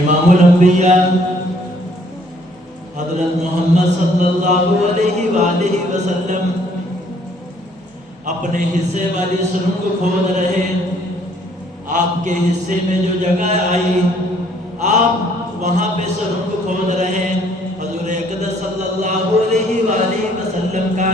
امام الانبیاء حضرت محمد صلی اللہ علیہ وآلہ وسلم اپنے حصے والی سرنگ کھود رہے. آپ کے حصے میں جو جگہ آئی آپ وہاں پہ سرنگ کھود رہے. حضور اقدس صلی اللہ علیہ وآلہ وسلم کا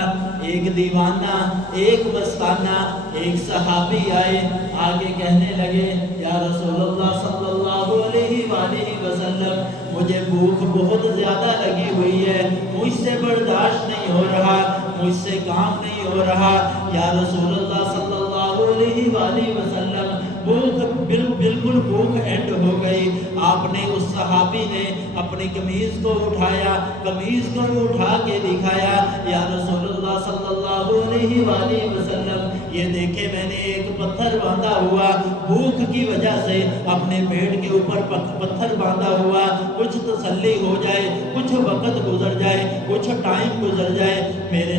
ایک دیوانہ، ایک مستانہ، ایک صحابی آئے، آگے کہنے لگے یا رسول اللہ صلی اللہ علیہ وآلہ وسلم مجھے بھوک بہت زیادہ لگی ہوئی ہے، مجھ سے برداشت نہیں ہو رہا، مجھ سے کام نہیں ہو رہا. یا رسول اللہ صلی اللہ علیہ وآلہ وسلم بھوک بالکل بھوک اینڈ ہو گئی. آپ نے اس صحابی نے اپنی قمیض کو اٹھایا، قمیض کو اٹھا کے دکھایا، یا رسول اللہ صلی اللہ علیہ وآلہ وسلم یہ دیکھے میں نے ایک پتھر باندھا ہوا، بھوک کی وجہ سے اپنے پیٹ کے اوپر پتھر باندھا ہوا، کچھ تسلی ہو جائے، کچھ وقت گزر جائے، کچھ ٹائم گزر جائے. میرے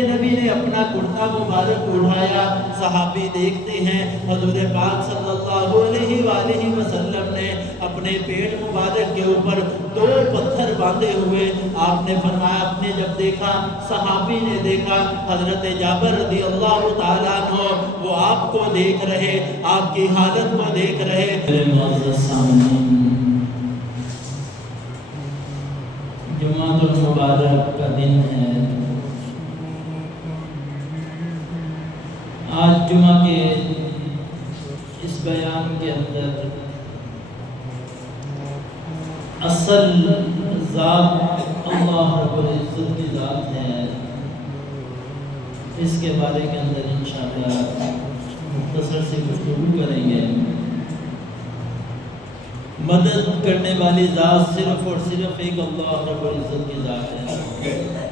نبی نے اپنا کرتا مبارک اٹھایا. صحابی دیکھتے ہیں حضور پاک صلی اللہ علیہ وآلہ وسلم نے اپنے پیٹ مبارک کے اوپر 2 پتھر باندھے ہوئے. آپ نے فرمایا، آپ نے جب دیکھا، صحابی نے دیکھا، حضرت جابر رضی اللہ تعالیٰ عنہ وہ آپ کو دیکھ رہے، آپ کی حالت کو دیکھ رہے. میرے معزز سامعین، جمعہ المبارک کا دن ہے. آج جمعہ کے اس بیان کے اندر اصل ذات اللہ رب العزت کی ذات ہے، اس کے بارے کے اندر انشاءاللہ مختصر سے گفتگو کریں گے. مدد کرنے والی ذات صرف اور صرف ایک اللہ رب العزت کی ذات ہے.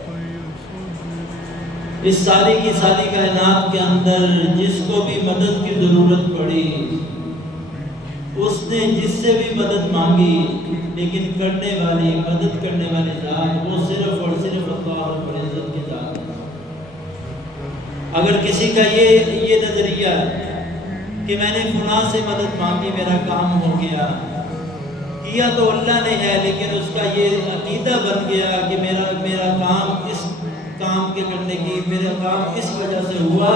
اس ساری کی ساری کائنات کے اندر جس کو بھی مدد کی ضرورت پڑی، اس نے جس سے بھی مدد مانگی، لیکن مدد کرنے والی ذات وہ صرف اور صرف اللہ رب العزت کی ذات ہے. اگر کسی کا یہ نظریہ کہ میں نے فلاں سے مدد مانگی میرا کام ہو گیا، کیا تو اللہ نے ہے، لیکن اس کا یہ عقیدہ بن گیا کہ میرا کام اس کام کے کرنے کی، میرا کام اس وجہ سے ہوا،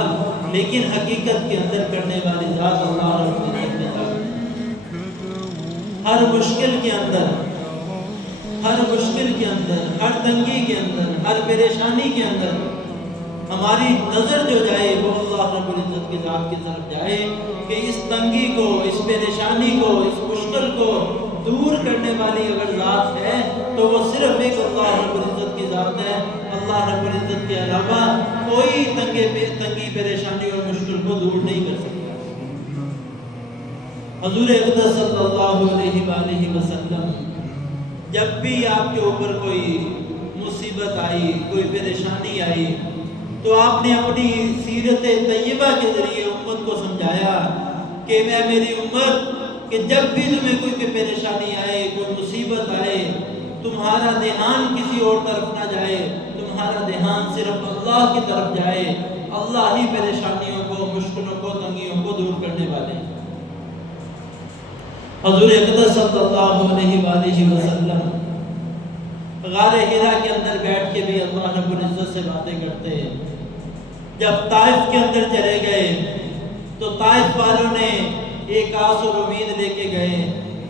لیکن حقیقت کے اندر کرنے والی ذات اللہ رب العزت کی ذات ہے. ہر مشکل کے اندر، ہر تنگی کے اندر، ہر پریشانی کے اندر ہماری نظر جو جائے وہ اللہ رب العزت کی ذات کی طرف جائے کہ اس تنگی کو، اس پریشانی کو، اس مشکل کو دور کرنے والی اگر ذات ہے تو وہ صرف ایک اللہ رب العزت کی ذات ہے. اللہ رب العزت کے علاوہ کوئی تنگی پریشانی اور مشکل کو دور نہیں کر سکتا. حضور اقدس صلی اللہ علیہ وآلہ وسلم جب بھی آپ کے اوپر کوئی مصیبت آئی، کوئی پریشانی آئی، تو آپ نے اپنی سیرت طیبہ کے ذریعے امت کو سمجھایا کہ میری امت کہ جب بھی تمہیں کوئی پریشانی آئے، کوئی مصیبت آئے، تمہارا دھیان کسی اور طرف نہ جائے، تمہارا دھیان صرف اللہ کی طرف جائے. اللہ ہی پریشانیوں کو، مشکلوں کو، تنگیوں کو دور کرنے والے ہیں. حضور اقدس صلی اللہ علیہ وآلہ وسلم غار حرا کے اندر بیٹھ کے بھی اللہ رب العزت سے باتیں کرتے. جب طائف کے اندر چلے گئے تو طائف والوں نے ایک آس اور امید لے کے گئے.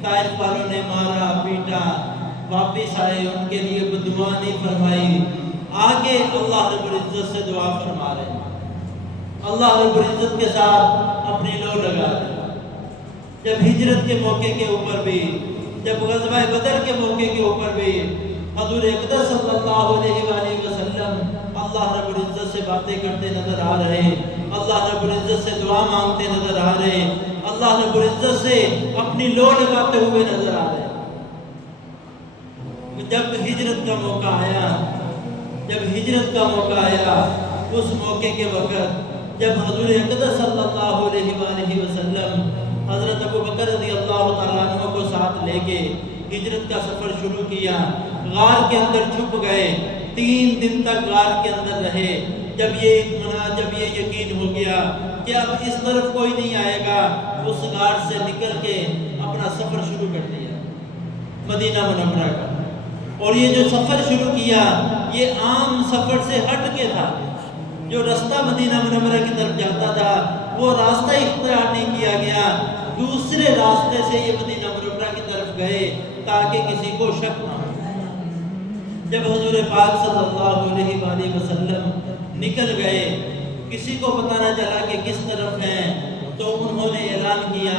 طائف والوں نے مارا پیٹا، واپس آئے، ان کے لیے دعا نہیں فرمائی. آگے اللہ رب العزت سے دعا فرما رہے ہیں، اللہ رب العزت کے ساتھ اپنی لو لگا رہے ہیں. جب ہجرت کے موقع کے اوپر بھی، جب غزوہ بدر کے موقع کے اوپر بھی حضور اقدس صلی اللہ علیہ وآلہ وسلم اللہ رب العزت سے باتیں کرتے نظر آ رہے ہیں، اللہ رب العزت سے دعا مانگتے نظر آ رہے ہیں، اللہ رب العزت سے اپنی لو لگاتے ہوئے نظر آ رہے ہیں. جب ہجرت کا موقع آیا، اس موقع کے وقت جب حضور اقدس صلی اللہ علیہ وآلہ وسلم حضرت ابو بکر رضی اللہ تعالیٰ عنہ کو ساتھ لے کے ہجرت کا سفر شروع کیا، غار کے اندر چھپ گئے، 3 دن تک غار کے اندر رہے. جب یہ یقین ہو گیا کہ اب اس طرف کوئی نہیں آئے گا، اس غار سے نکل کے اپنا سفر شروع کر دیا. مدینہ منورہ کا، اور یہ جو سفر شروع کیا یہ عام سفر سے ہٹ کے تھا۔ جو رستہ مدینہ منورہ کی طرف جاتا تھا وہ راستہ اختیار نہیں کیا گیا، دوسرے راستے سے یہ مدینہ منورہ کی طرف گئے تاکہ کسی کو شک نہ ہو۔ جب حضور پاک صلی اللہ علیہ وآلہ وسلم نکل گئے، کسی کو پتہ نہ چلا کہ کس طرف ہیں، تو انہوں نے اعلان کیا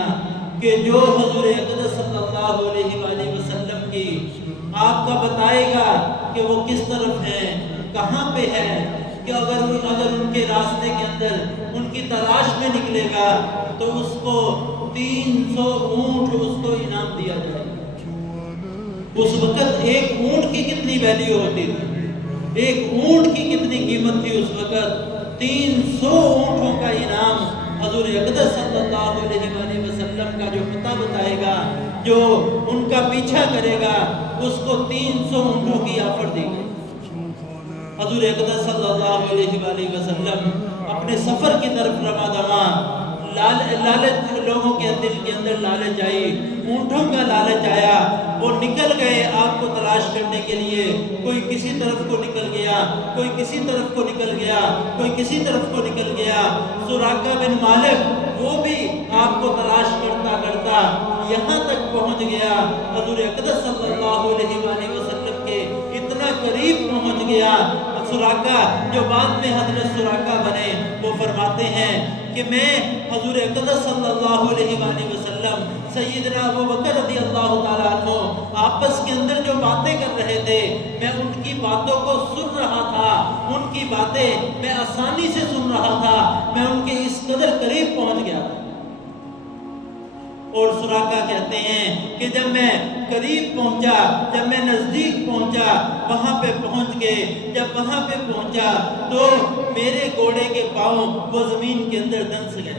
کہ جو حضور اقدس صلی اللہ علیہ وآلہ وسلم کی آپ کا بتائے گا کہ وہ کس طرف ہیں، کہاں پہ ہے، کہ اگر ان کے راستے کے اندر ان کی تلاش میں نکلے گا تو اس کو 300 اونٹ اس کو انعام دیا جائے گا۔ اس وقت ایک اونٹ کی کتنی ویلیو ہوتی تھی، ایک اونٹ کی کتنی قیمت تھی اس وقت، 300 اونٹوں کا انعام۔ حضور اقدس صلی اللہ علیہ وآلہ وسلم کا جو پتہ بتائے گا، جو ان کا پیچھا کرے گا، اس کو 300 اونٹوں کی آفر دی گئی۔ حضور اقدس صلی اللہ علیہ وآلہ وسلم اپنے سفر کی طرف رواں دواں، لالچ لوگوں کے دل کے اندر لالچ آئی، اونٹوں کا لالچ آیا، وہ نکل گئے آپ کو تلاش کرنے کے لیے۔ کوئی کسی طرف کو نکل گیا، کوئی کسی طرف کو نکل گیا، کوئی کسی طرف کو نکل گیا۔ سراقہ بن مالک وہ بھی آپ کو تلاش کرتا کرتا یہاں تک پہنچ گیا، حضور اقدس صلی اللہ علیہ وآلہ وسلم کے اتنا قریب پہنچ گیا۔ سراقہ جو بعد میں حضرت سراقہ بنے، وہ فرماتے ہیں کہ میں حضور اقدس صلی اللہ علیہ وآلہ وسلم، سیدنا ابو بکر رضی اللہ تعالیٰ عنہ آپس کے اندر جو باتیں کر رہے تھے، میں ان کی باتوں کو سن رہا تھا، ان کی باتیں میں آسانی سے سن رہا تھا، میں ان کے اس قدر قریب پہنچ گیا تھا۔ اور سراقہ کہتے ہیں کہ جب میں قریب پہنچا، جب میں نزدیک پہنچا، وہاں پہ پہنچ کے جب وہاں پہ پہنچا تو میرے گھوڑے کے پاؤں وہ زمین کے اندر دنس گئے۔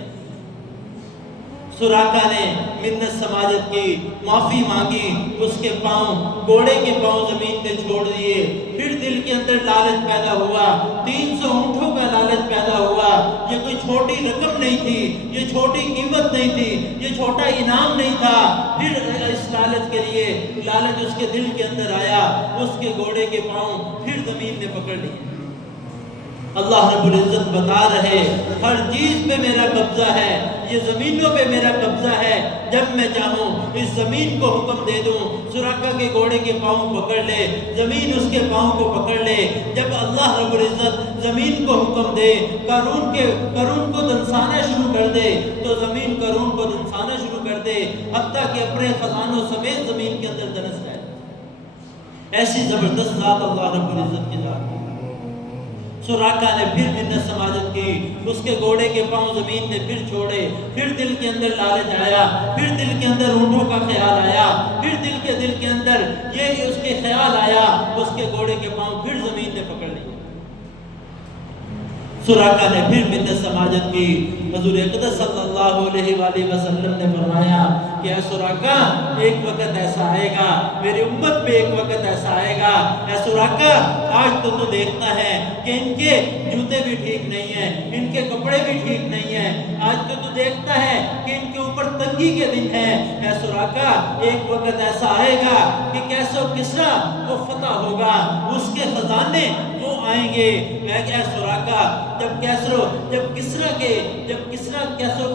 سراقہ نے منت سماجت کی، معافی مانگی، اس کے پاؤں، گھوڑے کے پاؤں زمین پہ چھوڑ دیے۔ پھر دل کے اندر لالچ پیدا ہوا، 300 اونٹوں کا لالچ پیدا ہوا۔ یہ کوئی چھوٹی رقم نہیں تھی، یہ چھوٹی قیمت نہیں تھی، یہ چھوٹا انعام نہیں تھا۔ پھر اس لالچ کے لیے لالچ اس کے دل کے اندر آیا، اس کے گھوڑے کے پاؤں پھر زمین نے پکڑ لیے۔ اللہ رب العزت بتا رہے ہر چیز پہ میرا قبضہ ہے، یہ زمینوں پہ میرا قبضہ ہے، جب میں چاہوں اس زمین کو حکم دے دوں سراقہ کے گھوڑے کے پاؤں پکڑ لے، زمین اس کے پاؤں کو پکڑ لے۔ جب اللہ رب العزت زمین کو حکم دے قارون کو دنسانا شروع کر دے تو زمین قارون کو دنسانا شروع کر دے، حتیٰ کہ اپنے خزانوں سمیت زمین کے اندر دنس جائے۔ ایسی زبردست ذات اللہ رب العزت کی ذات ہے۔ سراقہ نے پھر منت سماجت کی، اس کے گھوڑے کے پاؤں زمین نے پھر چھوڑے۔ پھر دل کے اندر لالچ آیا، پھر دل کے اندر اونٹوں کا خیال آیا، پھر دل کے اندر یہ اس کے خیال آیا، اس کے گھوڑے کے پاؤں پھر زمین نے پکڑ لیے۔ سراقہ نے پھر منت سماجت کی۔ حضور اقدس صلی اللہ علیہ وآلہ وسلم نے فرمایا کہ اے سراقہ، ایک وقت ایسا آئے گا، میری امت میں ایک وقت ایسا آئے گا، اے سراقہ آج تو دیکھتا ہے کہ ان کے جوتے بھی ٹھیک نہیں ہیں، ان کے کپڑے بھی ٹھیک نہیں ہیں، آج تو دیکھتا ہے کہ ان کے اوپر تنگی کے دن ہیں۔ اے سراقہ ایک وقت ایسا آئے گا کہ کیسو کسرا کو فتح ہوگا، اس کے خزانے وہ آئیں گے۔ اے سراقہ جب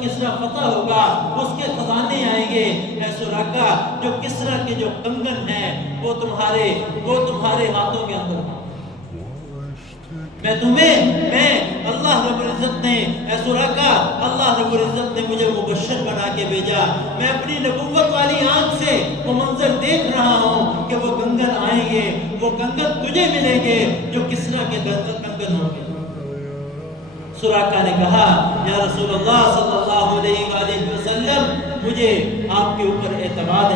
کسرا فتح ہوگا، اس کے خزانے آئیں گے۔ اے سراقہ جو کسرا کے جو کنگن ہیں وہ تمہارے ہاتھوں کے اندر ہیں۔ اللہ رب العزت نے اے سراقہ، اللہ رب العزت نے مجھے مبشر بنا کے بھیجا، میں اپنی نبوت والی آنکھ سے وہ منظر دیکھ رہا ہوں کہ وہ کنگن آئیں گے، وہ کنگن تجھے ملیں گے جو کسرا کے کنگن ہوں گے۔ سراقہ نے کہا یا رسول اللہ صلی اللہ علیہ وآلہ وسلم، مجھے آپ کے اوپر اعتماد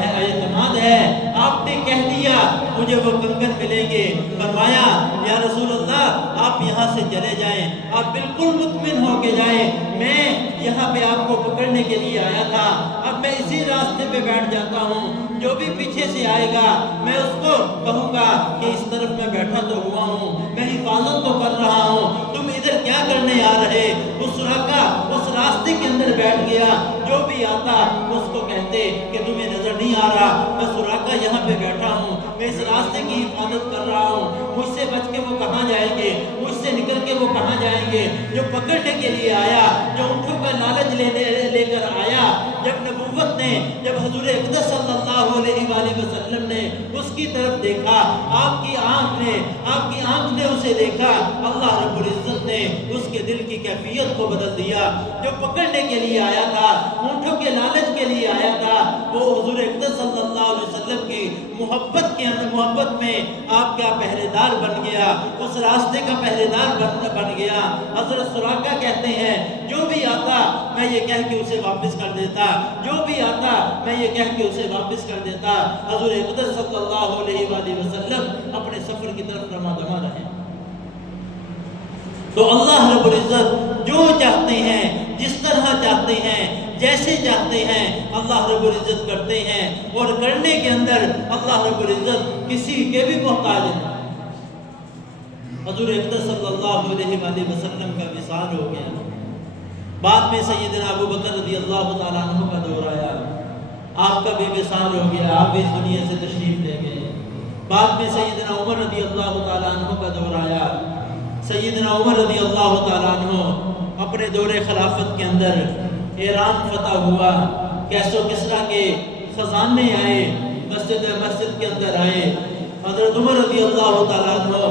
ہے، آپ نے کہہ دیا مجھے وہ کنگن ملیں گے۔ فرمایا یا رسول اللہ آپ یہاں سے چلے جائیں، آپ بالکل مطمئن ہو کے جائیں، میں یہاں پہ آپ کو پکڑنے کے لیے آیا تھا، اب میں اسی راستے پہ بیٹھ جاتا ہوں، جو بھی پیچھے سے آئے گا میں اس کو کہوں گا کہ اس طرف میں بیٹھا تو ہوا ہوں، میں حفاظت تو کر رہا ہوں، تم ادھر کیا کرنے آ رہے؟ اس سراقہ اس راستے کے اندر بیٹھ گیا، جو بھی آتا اس کو کہتے کہ تمہیں نظر نہیں آ رہا، میں سراقہ یہاں پہ بیٹھا ہوں، میں اس راستے کی حفاظت کر رہا ہوں، مجھ سے بچ کے وہ کہاں جائیں گے، مجھ سے نکل کے وہ کہاں جائیں گے؟ جو پکڑنے کے لیے آیا، جو اونٹوں کا لالچ لے کر آیا، جب نبوت نے، جب حضور اقدس صلی اللہ علیہ وآلہ وسلم نے اس کی طرف دیکھا، آپ کی آنکھ نے اسے دیکھا، اللہ رب العزت نے اس کے دل کی کیفیت کو بدل دیا۔ جو پکڑنے کے لیے آیا تھا، اونٹوں کے لالچ کے لیے آیا تھا، وہ حضور اقدس صلی اللہ علیہ وسلم کی محبت میں آپ کا پہرے دار بن گیا، اس راستے کا پہرے دار بن گیا۔ حضرت سراقہ کہتے ہیں جو بھی آتا میں یہ کہہ کے اسے واپس کر دیتا، جو بھی آتا میں یہ کہہ کے اسے واپس کر دیتا۔ حضور اقدس صلی اللہ علیہ وآلہ وسلم اپنے سفر کی طرف رواں رہے۔ تو اللہ رب العزت جو چاہتے ہیں، جس طرح چاہتے ہیں، جیسے چاہتے ہیں، اللہ رب العزت کرتے ہیں، اور کرنے کے اندر اللہ رب العزت کسی کے بھی محتاج نہیں۔ حضور اقدس صلی اللہ علیہ وآلہ وسلم کا وصال ہو گیا، بعد میں سیدنا ابو بکر رضی اللہ تعالیٰ عنہ کا دور آیا، آپ کا بھی وصال ہو گیا، آپ بھی اس دنیا سے تشریف لے گئے۔ بعد میں سیدنا عمر رضی اللہ تعالیٰ عنہ کا دور آیا، سیدنا عمر رضی اللہ تعالیٰ عنہ اپنے دور خلافت کے اندر ایران فتح ہوا، کیس و کسریٰ کے خزانے آئے، مسجد کے اندر آئے۔ حضرت عمر رضی اللہ تعالیٰ عنہ،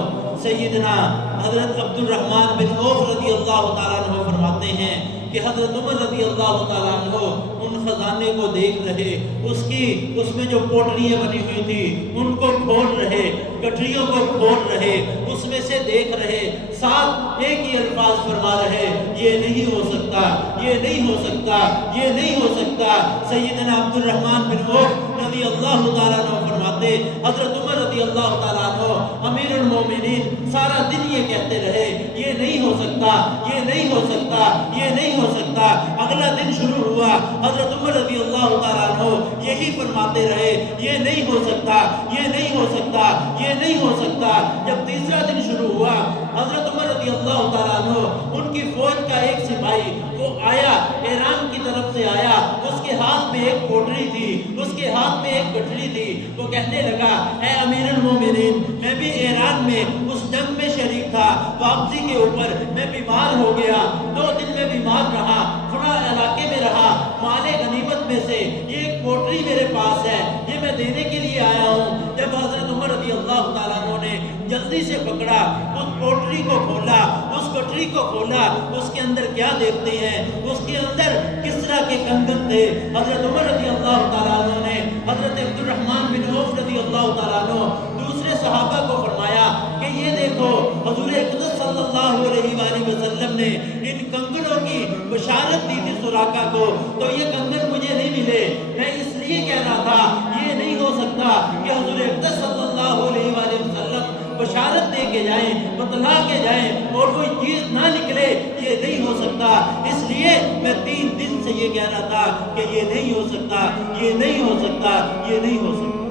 سیدنا حضرت عبد الرحمن بن عوف رضی اللہ تعالیٰ عنہ فرماتے ہیں کہ حضرت عمر رضی اللہ تعالیٰ عنہ ان خزانے کو دیکھ رہے، اس میں جو پوٹلیاں بنی ہوئی تھی ان کو کھول رہے، گٹھریوں کو کھول رہے، اس میں سے دیکھ رہے، ساتھ ایک ہی الفاظ فرما رہے، یہ نہیں ہو سکتا، یہ نہیں ہو سکتا، یہ نہیں ہو سکتا۔ سیدنا عبد الرحمن بن عوف رضی اللہ تعالیٰ عنہ فرماتے، حضرت عمر رضی اللہ تعالیٰ عنہ امیر المومنین سارا دن یہ کہتے رہے، یہ نہیں ہو سکتا، یہ نہیں ہو سکتا، یہ نہیں ہو سکتا۔ اگلا دن شروع ہوا، حضرت عمر رضی اللہ تعالیٰ عنہ یہی فرماتے رہے، یہ نہیں ہو سکتا، یہ نہیں ہو سکتا، یہ نہیں ہو سکتا۔ جب تیسرا دن شروع ہوا، حضرت عمر رضی اللہ تعالیٰ عنہ ان کی فوج کا ایک سپاہی وہ آیا، ایران کی طرف سے آیا، اس کے ہاتھ میں ایک پوٹلی تھی، اس کے ہاتھ میں ایک گٹھڑی تھی، وہ کہنے لگا، اے امیر المومنین، میں بھی ایران میں اس جنگ میں شریک تھا، واپسی کے اوپر میں بیمار ہو گیا، 2 دن میں بیمار رہا، تھوڑا علاقے میں رہا، مال غنیمت میں سے یہ ایک پوٹلی میرے پاس ہے، یہ میں دینے کے لیے آیا ہوں۔ جب حضرت عمر رضی اللہ تعالیٰ عنہ نے جلدی سے پکڑا، اس پوٹلی کو کھولا، اس گٹھڑی کو کھولا، اس کے اندر کیا دیکھتے ہیں؟ اس کے اندر کسریٰ کے کنگن تھے۔ حضرت عمر رضی اللہ تعالیٰ عنہ نے حضرت عبد الرحمن بن عوف رضی اللہ تعالیٰ عنہ دوسرے صحابہ کو فرمایا کہ یہ دیکھو، حضور اقدس صلی اللہ علیہ وآلہ وسلم نے ان کنگنوں کی بشارت دی تھی سراقہ کو، تو یہ کنگن مجھے نہیں ملے، میں اس لیے کہہ رہا تھا یہ نہیں ہو سکتا کہ حضور اقدس صلی اللہ علیہ وآلہ وسلم بشارت دے کے جائیں، بتلا کے جائیں اور کوئی چیز نہ نکلے، یہ نہیں ہو سکتا۔ اس لیے میں 3 دن سے یہ کہہ رہا تھا کہ یہ نہیں ہو سکتا، یہ نہیں ہو سکتا، یہ نہیں ہو سکتا۔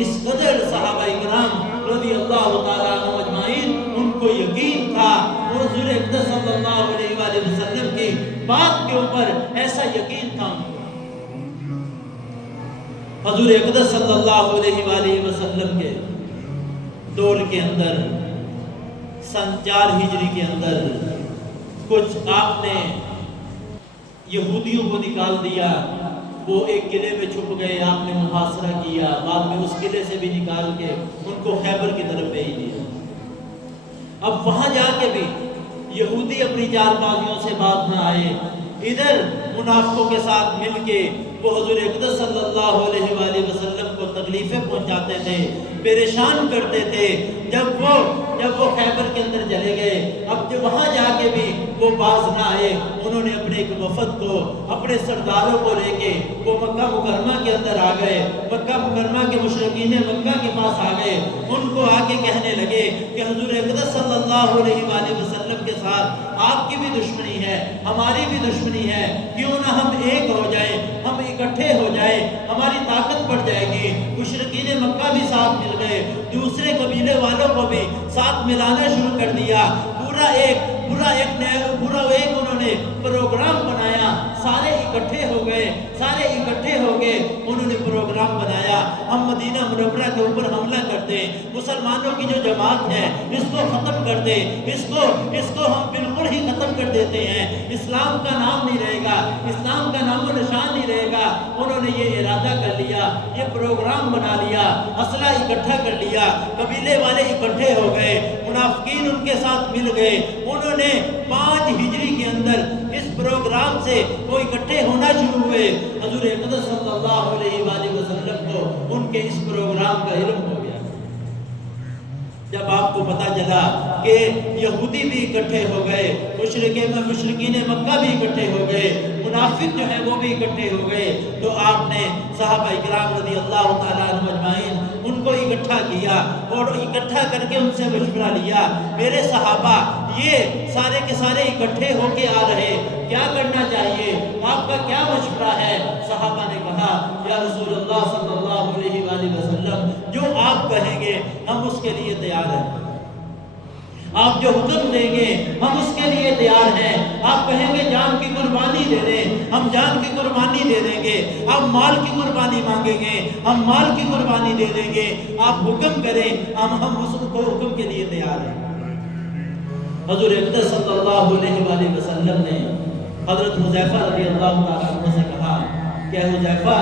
اس قدر صحابہ اکرام رضی اللہ تعالیٰ عنہ اجمعین ان کو یقین تھا، حضور اقدس صلی اللہ علیہ وآلہ وسلم کی بات کے اوپر ایسا یقین تھا۔ حضور اقدس صلی اللہ علیہ وآلہ وسلم کے دور کے اندر سن 4 ہجری کے اندر کچھ آپ نے یہودیوں کو نکال دیا، وہ ایک قلعے میں چھپ گئے، آپ نے محاصرہ کیا، بعد میں اس قلعے سے بھی نکال کے ان کو خیبر کی طرف بھیج دیا۔ اب وہاں جا کے بھی یہودی اپنی چار بازیوں سے بات نہ آئے، ادھر منافقوں کے ساتھ مل کے وہ حضور اقدس صلی اللہ علیہ وآلہ وسلم کو تکلیفیں پہنچاتے تھے، پریشان کرتے تھے۔ جب جب وہ خیبر کے اندر چلے گئے، اب جو وہاں جا کے بھی وہ باز نہ آئے، انہوں نے اپنے ایک وفد کو، اپنے سرداروں کو لے کے وہ مکہ مکرمہ کے اندر آ گئے، مکہ مکرمہ کے مشرکین مکہ کے پاس آ گئے، ان کو آ کے کہنے لگے کہ حضور اقدس صلی اللہ علیہ وآلہ وسلم کے ساتھ آپ کی بھی دشمنی ہے، ہماری بھی دشمنی ہے، کیوں نہ ہم ایک ہو جائیں، ہم اکٹھے ہو جائیں، ہماری طاقت بڑھ جائے گی۔ مشرکین مکہ بھی ساتھ مل گئے، دوسرے قبیلے والوں کو بھی ساتھ ملانا شروع کر دیا، پورا ایک انہوں نے پروگرام بنایا، سارے اکٹھے ہو گئے، انہوں نے پروگرام بنایا، ہم مدینہ منورہ کے اوپر حملہ کرتے ہیں، مسلمانوں کی جو جماعت ہے اس کو ختم کر دے، اس کو ہم بالکل ہی ختم کر دیتے ہیں، اسلام کا نام نہیں رہے گا، اسلام کا نام و نشان نہیں رہے گا۔ انہوں نے یہ ارادہ کر لیا، یہ پروگرام بنا لیا، اسلحہ اکٹھا کر لیا، قبیلے والے اکٹھے ہو گئے، منافقین ان کے ساتھ مل گئے، انہوں نے 5 ہجری کے اندر اس پروگرام سے وہ اکٹھے ہونا شروع ہوئے۔ حضور اقدس صلی اللہ علیہ وآلہ وسلم کو ان کے اس پروگرام کا علم ہو گیا۔ جب آپ کو پتا چلا کہ یہودی بھی اکٹھے ہو گئے، مشرکین مکہ بھی اکٹھے ہو گئے، منافق جو ہے وہ بھی اکٹھے ہو گئے، تو آپ نے صحابہ اکرام رضی اللہ تعالیٰ عنہ اجمعین ان کو اکٹھا کیا اور اکٹھا کر کے ان سے مشورہ لیا، میرے صحابہ یہ سارے کے سارے اکٹھے ہو کے آ رہے، کیا کرنا چاہیے، آپ کا کیا مشورہ ہے؟ صحابہ نے کہا یا رسول اللہ صلی اللہ علیہ وآلہ وسلم، جو آپ کہیں گے ہم اس کے لیے تیار ہیں، آپ جو حکم دیں گے ہم اس کے لیے تیار ہیں، آپ کہیں گے جان کی قربانی دے دیں، ہم جان کی قربانی دے دیں گے، آپ مال کی قربانی مانگیں گے ہم مال کی قربانی دے دیں گے، آپ حکم کریں ہم اس کو حکم کے لیے تیار ہیں۔ حضور اقدس صلی اللہ علیہ وآلہ وسلم نے حضرت حذیفہ رضی اللہ تعالیٰ عنہ سے کہا کہ حذیفہ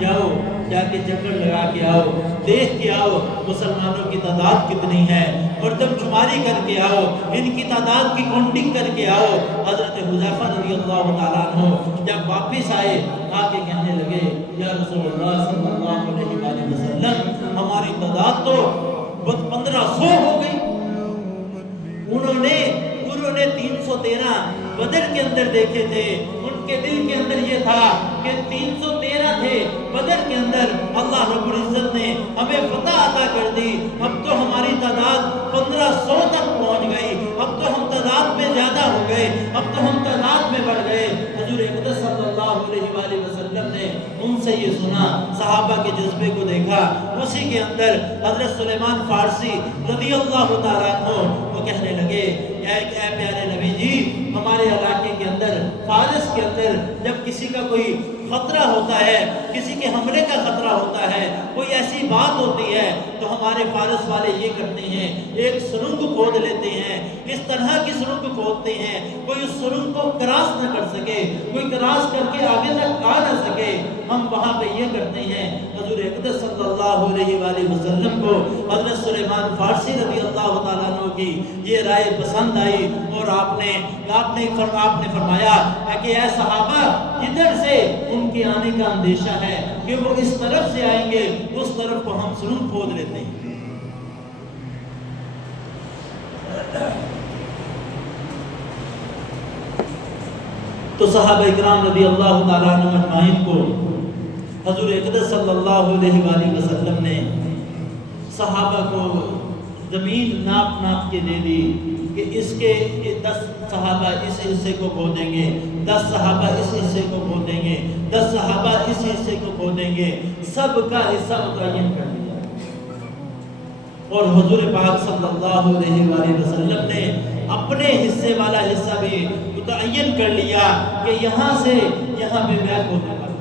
جاؤ، جا کے چکر لگا کے آؤ، دیکھ کے آؤ مسلمانوں کی تعداد کتنی ہے، مردم شماری کر کے آؤ، ان کی تعداد کی کاؤنٹنگ کر کے آؤ۔ حضرت حذیفہ رضی اللہ تعالیٰ عنہ جب واپس آئے، آ کے کہنے لگے یا رسول اللہ صلی اللہ علیہ وآلہ وسلم، ہماری تعداد تو 1500 ہو گئی۔ انہوں نے 313 بدر کے اندر دیکھے تھے، ان کے دل کے اندر یہ تھا کہ 313 تھے، بدر کے اندر اللہ رب العزت نے ہمیں فتح عطا کر دی، اب تو ہماری تعداد 1500 تک پہنچ گئی، اب تو ہم تعداد میں زیادہ ہو گئے، اب تو ہم تعداد میں بڑھ گئے۔ حضور اقدس صلی اللہ علیہ وآلہ وسلم نے ان سے یہ سنا، صحابہ کے جذبے کو دیکھا، اسی کے اندر حضرت سلیمان فارسی رضی اللہ تعالیٰ عنہ وہ کہنے لگے اے پیارے نبی جی، ہمارے علاقے کے اندر فارس کے اندر جب کسی کا کوئی خطرہ ہوتا ہے، کسی کے حملے کا خطرہ ہوتا ہے، کوئی ایسی بات ہوتی ہے تو ہمارے فارس والے یہ کرتے ہیں، ایک سرنگ کھود لیتے ہیں، اس طرح کی سرنگ کھودتے ہیں کوئی اس سرنگ کو کراس نہ کر سکے، کوئی کراس کر کے آگے تک آ نہ سکے، ہم وہاں پہ یہ کرتے ہیں۔ حضور اقدس صلی اللہ علیہ وآلہ وسلم کو حضرت سلیمان فارسی رضی اللہ تعالیٰ عنہ کی یہ رائے پسند آئی اور آپ نے فرمایا کہ اے صحابہ، جدھر سے ان کے آنے کا اندیشہ ہے کہ وہ اس طرف سے آئیں گے، اس طرف کو ہم سرنگ کھود لیتے ہیں۔ تو صحابہ اکرام رضی اللہ تعالیٰ عنہ اجمعین کو حضور اقدس صلی اللہ علیہ وآلہ وسلم نے صحابہ کو زمین ناپ کے دے دی کہ اس کے 10 صحابہ اس حصے کو کھودیں گے، 10 صحابہ اس حصے کو کھودیں گے، 10 صحابہ اس حصے کو کھودیں گے، سب کا حصہ متعین کر دیا۔ اور حضور پاک صلی اللہ علیہ وآلہ وسلم نے اپنے حصے والا حصہ بھی متعین کر لیا کہ یہاں سے یہاں پہ میں کھودوں گا۔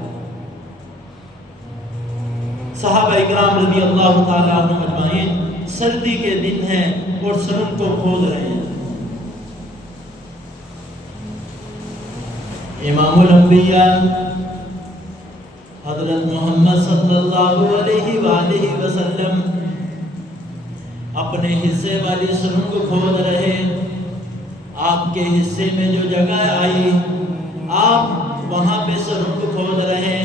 صحابہ اکرام رضی اللہ تعالیٰ عنہ اجمعین سردی کے دن ہیں اور سرنگ کو کھود رہے ہیں۔ امام الانبیاء حضرت محمد صلی اللہ علیہ وآلہ وسلم اپنے حصے والی سرنگ کھود رہے، آپ کے حصے میں جو جگہ آئی آپ وہاں پہ سرنگ کھود رہے۔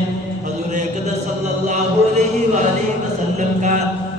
حضور اقدس صلی اللہ علیہ وآلہ وسلم کا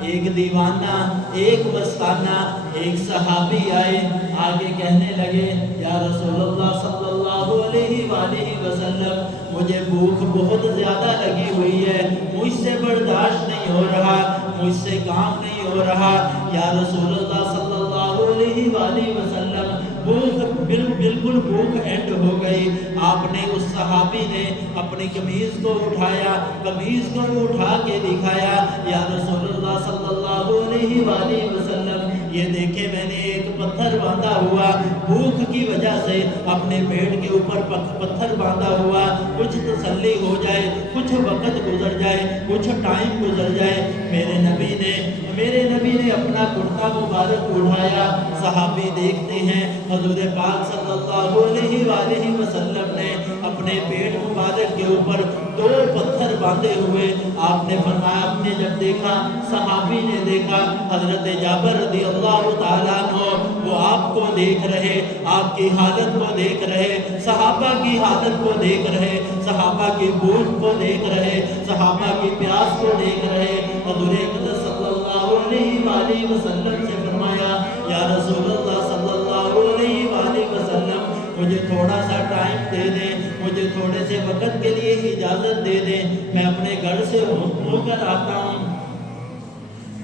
ایک دیوانہ، ایک مستانہ، ایک صحابی آئے، آگے کہنے لگے یا رسول اللہ صلی اللہ علیہ وآلہ وسلم مجھے بھوک بہت زیادہ لگی ہوئی ہے، مجھ سے برداشت نہیں ہو رہا، مجھ سے کام نہیں ہو رہا، یا رسول اللہ صلی اللہ علیہ وآلہ وسلم بھوک بالکل بھوک اینڈ ہو گئی۔ آپ نے اس صحابی نے اپنی قمیض کو اٹھایا، قمیض کو اٹھا کے دکھایا، یا رسول اللہ صلی اللہ علیہ وآلہ وسلم یہ دیکھیں میں نے ایک پتھر باندھا ہوا، بھوک کی وجہ سے اپنے پیٹ کے اوپر پتھر باندھا ہوا، کچھ تسلی ہو جائے، کچھ وقت گزر جائے، کچھ ٹائم گزر جائے۔ میرے نبی نے اپنا کرتا مبارک اٹھایا، صحابی دیکھتے ہیں حضور پاک صلی اللہ علیہ وآلہ وسلم نے اپنے پیٹ مبارک کے اوپر 2 پتھر باندھے ہوئے۔ آپ نے فرمایا، آپ نے جب دیکھا، صحابی نے دیکھا، حضرت جابر رضی اللہ تعالیٰ عنہ وہ آپ کو دیکھ رہے، آپ کی حالت کو دیکھ رہے، صحابہ کی حالت کو دیکھ رہے، صحابہ کی بھوک کو دیکھ رہے، صحابہ کی پیاس کو دیکھ رہے۔ حضور اقدس صلی اللہ علیہ وآلہ وسلم سے فرمایا، یا رسول اللہ صلی اللہ علیہ وآلہ وسلم مجھے تھوڑا سا ٹائم دے دیں، مجھے تھوڑے سے وقت کے لیے اجازت دے دیں، میں اپنے گھر سے ہو کر آتا ہوں۔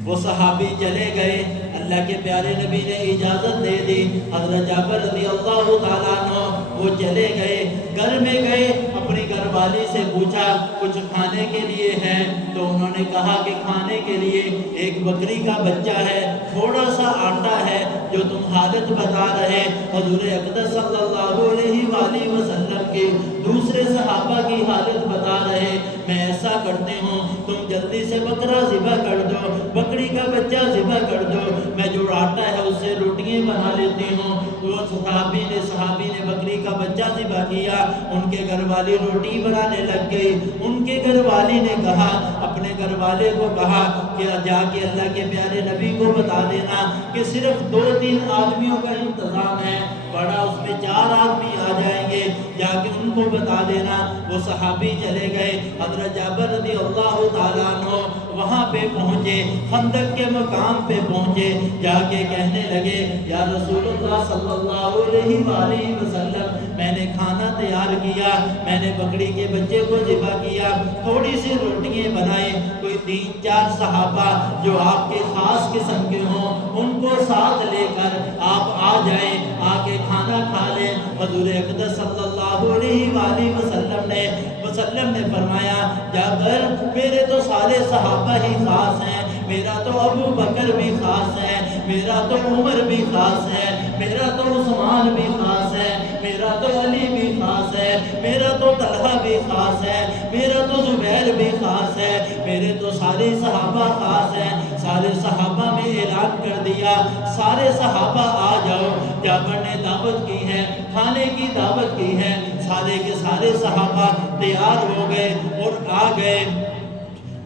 وہ صحابی چلے گئے، اللہ کے پیارے نبی نے اجازت دے دی، حضرت جابر رضی اللہ تعالیٰ عنہ وہ چلے گئے، گھر میں گئے، اپنی گھر والی سے پوچھا کچھ کھانے کے لیے ہے؟ تو انہوں نے کہا کہ کھانے کے لیے ایک بکری کا بچہ ہے، تھوڑا سا آٹا ہے، جو تم حالت بتا رہے۔ حضور اقدس صلی اللہ علیہ وآلہ وسلم کے دوسرے صحابہ کی حالت بتا رہے، میں ایسا کرتے ہوں، تم جلدی سے بکرا ذبح کر دو، بکری کا بچہ ذبح کر دو، میں جو آٹا ہے اس سے روٹیاں بنا لیتی ہوں۔ وہ صحابی نے بکری کا بچہ ذبح کیا، ان کے گھر والی روٹی بنانے لگ گئی۔ ان کے گھر والی نے کہا، اپنے گھر والے کو کہا کہ جا کے اللہ کے پیارے نبی کو بتا دینا کہ صرف 2-3 آدمیوں کا انتظام ہے، بڑا اس میں 4 آدمی آ جائیں گے، جا کے ان کو بتا دینا۔ وہ صحابی چلے گئے، حضرت جابر رضی اللہ تعالیٰ عنہ وہاں پہ پہنچے، خندق کے مقام پہ پہنچے، جا کے کہنے لگے یا رسول اللہ صلی اللہ علیہ وآلہ وسلم میں نے کھانا تیار کیا، میں نے بکری کے بچے کو ذبح کیا، تھوڑی سی روٹیاں بنائیں، کوئی 3-4 صحابہ جو آپ کے خاص قسم کے ہوں ان کو ساتھ لے کر آپ آ جائیں، آ کے کھانا کھا لیں۔ حضور اقدس صلی اللہ علیہ وآلہ وسلم نے فرمایا، جابر میرے تو سارے صحابہ ہی خاص ہیں، میرا تو ابو بکر بھی خاص ہے، میرا تو عمر بھی خاص ہے، میرا تو عثمان بھی خاص ہے، میرا تو علی بھی خاص ہے، میرا تو طلحہ بھی خاص ہے، میرا تو زبیر بھی خاص ہے، میرے تو سارے صحابہ خاص ہیں۔ سارے صحابہ میں اعلان کر دیا، سارے صحابہ آ جاؤ، جابر نے دعوت کی ہے، کھانے کی دعوت کی ہے، سارے کے سارے صحابہ تیار ہو گئے اور آ گئے۔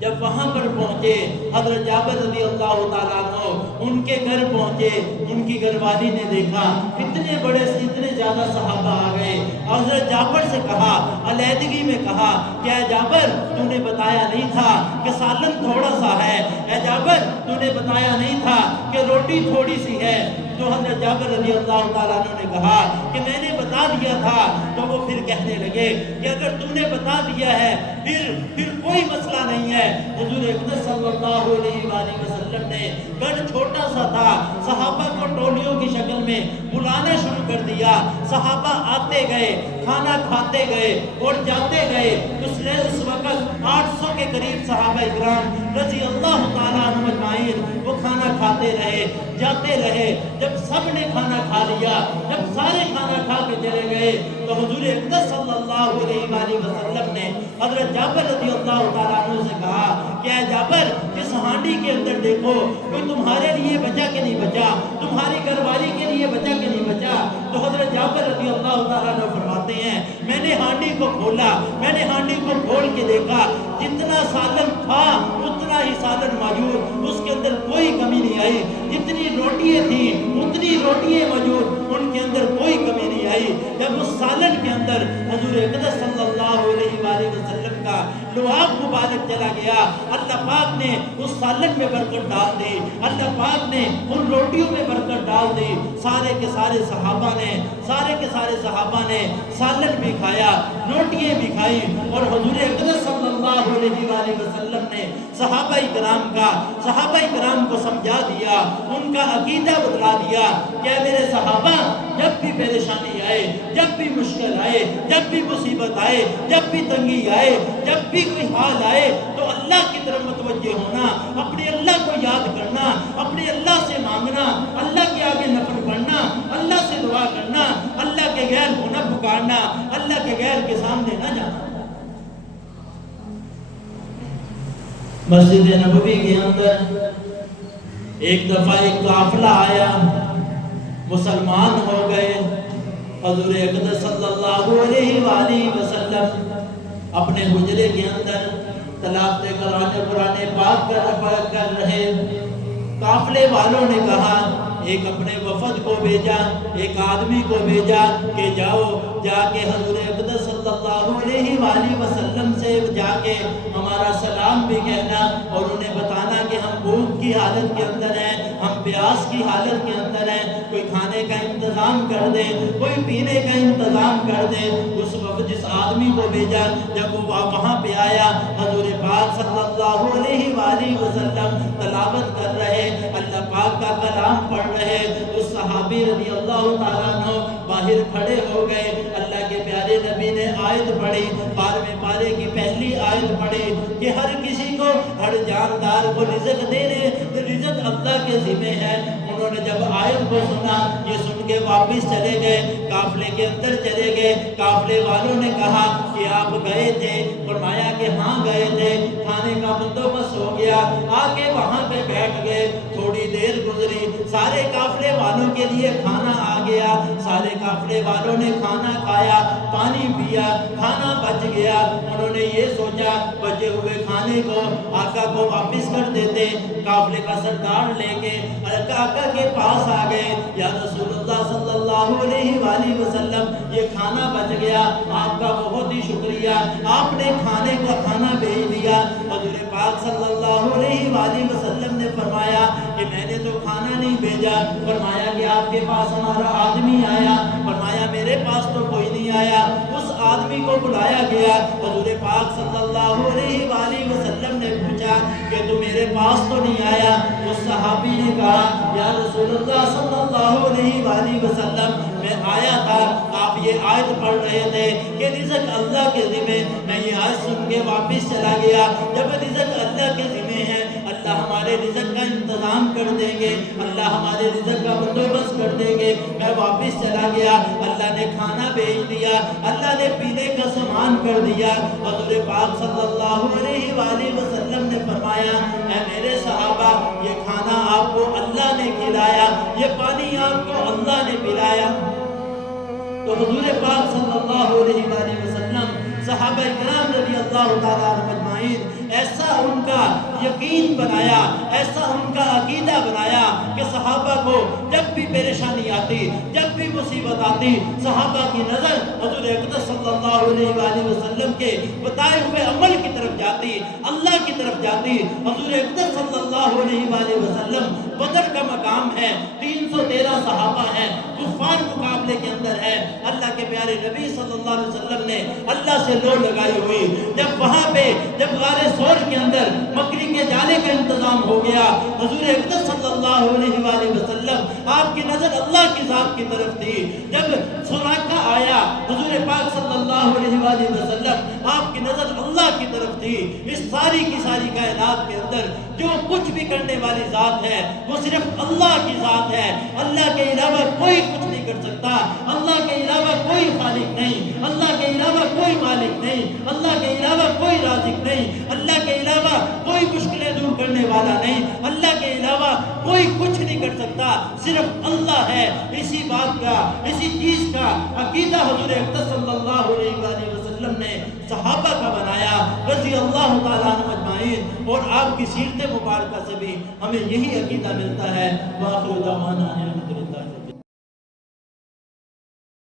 جب وہاں پر پہنچے، حضرت جابر رضی اللہ تعالیٰ عنہ ان کے گھر پہنچے، ان کی گھر والی نے دیکھا اتنے زیادہ صحابہ آ گئے۔ حضرت جابر سے کہا، علیحدگی میں کہا، کیا جابر تو نے بتایا نہیں تھا کہ سالن تھوڑا سا ہے؟ اے جابر تو نے بتایا نہیں تھا کہ روٹی تھوڑی سی ہے؟ تو حضرت جابر رضی اللہ تعالیٰ عنہ نے کہا کہ میں نے بتا دیا تھا۔ تو وہ پھر کہنے لگے کہ اگر تو نے بتا دیا ہے پھر کوئی مسئلہ نہیں ہے۔ حضور اقدس صلی اللہ علیہ وآلہ وسلم نے گھر چھوٹا سا تھا، صحابہ کو ٹولیوں کی شکل میں بلانا شروع کر دیا، صحابہ آتے گئے، کھانا کھاتے گئے اور جاتے گئے۔ اس وقت 800 کے قریب صحابہ اکرام رضی اللہ تعالیٰ عنہم اجمعین وہ کھانا کھاتے رہے، جاتے رہے۔ جب سب نے کھانا کھا لیا، جب سارے کھانا کھا کے چلے گئے، تو حضور اقدس صلی اللہ علیہ وآلہ وسلم نے حضرت جابر رضی اللہ تعالیٰ عنہ سے کہا کہ اے جابر اس ہانڈی کے اندر دیکھو، کوئی تمہارے لیے بچا کہ نہیں بچا، تمہاری گھر والی کے لیے بچا کہ نہیں بچا؟ تو حضرت جابر رضی اللہ تعالیٰ عنہ فرماتے ہیں، میں نے ہانڈی کو کھولا، میں نے ہانڈی کو کھول کے دیکھا، جتنا سالن تھا اتنا ہی سالن موجود، اس کے اندر کوئی کمی نہیں آئی، جتنی روٹیاں تھیں اتنی روٹیاں موجود، ان کے اندر کوئی کمی نہیں آئی۔ جب اس سالن کے اندر حضور اقدس صلی اللہ علیہ وآلہ وسلم کا لعاب مبارک چلا گیا اللہ پاک نے اس سالن میں برکت ڈال دی، اللہ پاک نے ان روٹیوں میں برکت ڈال دی۔ سارے کے سارے صحابہ نے سالن بھی کھایا، روٹیاں بھی کھائی، اور حضور اقدس صلی اللہ علیہ وآلہ وسلم نے صحابہ کرام کو سمجھا دیا، ان کا عقیدہ بتلا دیا کہ میرے صحابہ جب بھی پریشانی آئے، جب بھی مشکل آئے، جب بھی مصیبت آئے، جب بھی تنگی آئے، جب بھی کوئی حال آئے تو اللہ کی طرف متوجہ ہونا، اپنے اللہ کو یاد کرنا، اپنے اللہ سے مانگنا، اللہ کے آگے نفل پڑھنا، اللہ سے دعا کرنا، اللہ کے غیر کو نہ پکارنا، اللہ کے غیر کے سامنے نہ جانا۔ مسجد نبوی کے اندر ایک دفعہ ایک قافلہ آیا، مسلمان ہو گئے۔ حضور اقدس صلی اللہ علیہ وآلہ وسلم اپنے حجرے کے اندر تلاوت قرآن پاک کر رہے، قافلے والوں نے کہا، ایک اپنے وفد کو بھیجا، ایک آدمی کو بھیجا کہ جاؤ، جا کے حضور اقدس صلی اللہ علیہ وآلہ وسلم سے جا کے ہمارا سلام بھی کہنا، اور انہیں بتانا کہ ہم بھوک کی حالت کے اندر ہیں، ہم پیاس کی حالت کے اندر ہیں، کوئی کھانے کا انتظام کر دے، کوئی پینے کا انتظام کر دے۔ اس وقت جس آدمی کو بھیجا، جب وہ وہاں پہ آیا، حضور پاک صلی اللہ علیہ وآلہ وسلم تلاوت کر رہے، اللہ پاک کا کلام پڑھ رہے، اس صحابی رضی اللہ تعالیٰ عنہ باہر کھڑے ہو گئے۔ اللہ کے پیارے نبی نے آیت پڑھی، 12ویں پارے کی پہلی آیت پڑھی کہ ہر کسی کو، ہر جاندار کو رزق دینے، رزق اللہ کے ذمہ ہے۔ انہوں نے جب آیت کو سنا، یہ سن کے واپس چلے گئے، قافلے کے اندر چلے گئے۔ قافلے والوں نے کہا کہ آپ گئے تھے؟ فرمایا کہ ہاں گئے تھے، کھانے کا بندوبست ہو گیا، آ کے وہاں پہ بیٹھ گئے۔ تھوڑی دیر گزری، سارے قافلے والوں کے لیے کھانا آ گیا، سارے قافلے والوں نے کھانا کھایا، پانی پیا، کھانا بچ گیا۔ انہوں نے یہ سوچا بچے ہوئے کھانے کو آقا کو واپس کر دیتے۔ قافلے کا سردار لے کے آقا کے پاس آ گئے، یا رسول اللہ صلی اللہ علیہ وآلہ وسلم، یہ کھانا بچ گیا، آپ کا بہت ہی شکریہ، آپ نے کھانے کا کھانا بھیج دیا۔ حضور پاک صلی اللہ علیہ وآلہ وسلم نے فرمایا کہ میں نے تو کھانا نہیں بھیجا۔ فرمایا کہ آپ کے پاس ہمارا آدمی آیا۔ فرمایا میرے پاس تو کوئی نہیں آیا۔ اس آدمی کو بلایا گیا، حضور پاک صلی اللہ علیہ وآلہ وسلم نے پوچھا کہ تو میرے پاس تو نہیں آیا؟ اس صحابی نے کہا یا رسول اللہ صلی اللہ علیہ وآلہ وسلم، میں آیا تھا، آپ یہ آیت پڑھ رہے تھے کہ رزق اللہ کے ذمہ، میں یہ آیت سن کے واپس چلا گیا۔ جب رزق اللہ کے ذمہ ہے، اللہ ہمارے رزق کا انتظام کر دیں گے، اللہ ہمارے رزق کا بندوبست کر دیں گے۔ میں واپس چلا گیا، اللہ نے کھانا بھیج دیا، اللہ نے پینے کا سامان کر دیا۔ حضور پاک صلی اللہ علیہ وآلہ وسلم نے فرمایا اے میرے صحابہ، یہ کھانا آپ کو اللہ نے کھلایا، یہ پانی آپ کو اللہ نے پلایا۔ تو حضور پاک صلی اللہ علیہ وآلہ وسلم، صحابہ کرام رضی اللہ تعالیٰ عنہم اجمعین، ایسا ان کا یقین بنایا، ایسا ان کا عقیدہ بنایا کہ صحابہ کو جب بھی پریشانی آتی، جب بھی مصیبت آتی، صحابہ کی نظر حضور اقدس صلی اللہ علیہ وآلہ وسلم کے بتائے ہوئے عمل کی طرف جاتی، اللہ کی طرف جاتی۔ حضور اقدس صلی اللہ علیہ وآلہ وسلم، بدر کا مقام ہے، 313 صحابہ ہیں، کفار مقابلے کے اندر ہے، اللہ کے پیارے نبی صلی اللہ علیہ وسلم نے اللہ سے لو لگائی ہوئی۔ جب وہاں پہ جب غار ثور کے اندر مکری کے جالے کا انتظام ہو گیا، حضور اقدس صلی اللہ علیہ وآلہ وسلم، آپ کی نظر اللہ کی ذات کی طرف تھی۔ جب سراقہ آیا، حضور پاک صلی اللہ علیہ وآلہ وسلم، آپ کی نظر اللہ کی طرف تھی۔ اس ساری کی ساری کائنات کے اندر جو کچھ بھی کرنے والی ذات ہے وہ صرف اللہ کی ذات ہے، اللہ کے علاوہ کوئی کچھ نہیں کر سکتا، اللہ کے علاوہ کوئی خالق نہیں، اللہ کے علاوہ کوئی مالک نہیں، اللہ کے علاوہ کوئی رازق نہیں، اللہ کے علاوہ کوئی مشکلیں دور کرنے والا نہیں، اللہ کے علاوہ کوئی کچھ نہیں کر سکتا، صرف اللہ ہے۔ اسی بات کا، اسی چیز کا عقیدہ حضور اقدس صلی اللہ علیہ وآلہ وسلم نے صحابہ کا بنایا رضی اللہ تعالیٰ عنہ اجمعین، اور آپ کی سیرت مبارکہ سے بھی ہمیں یہی عقیدہ ملتا ہے۔ وآخر دعوانا الحمدللہ۔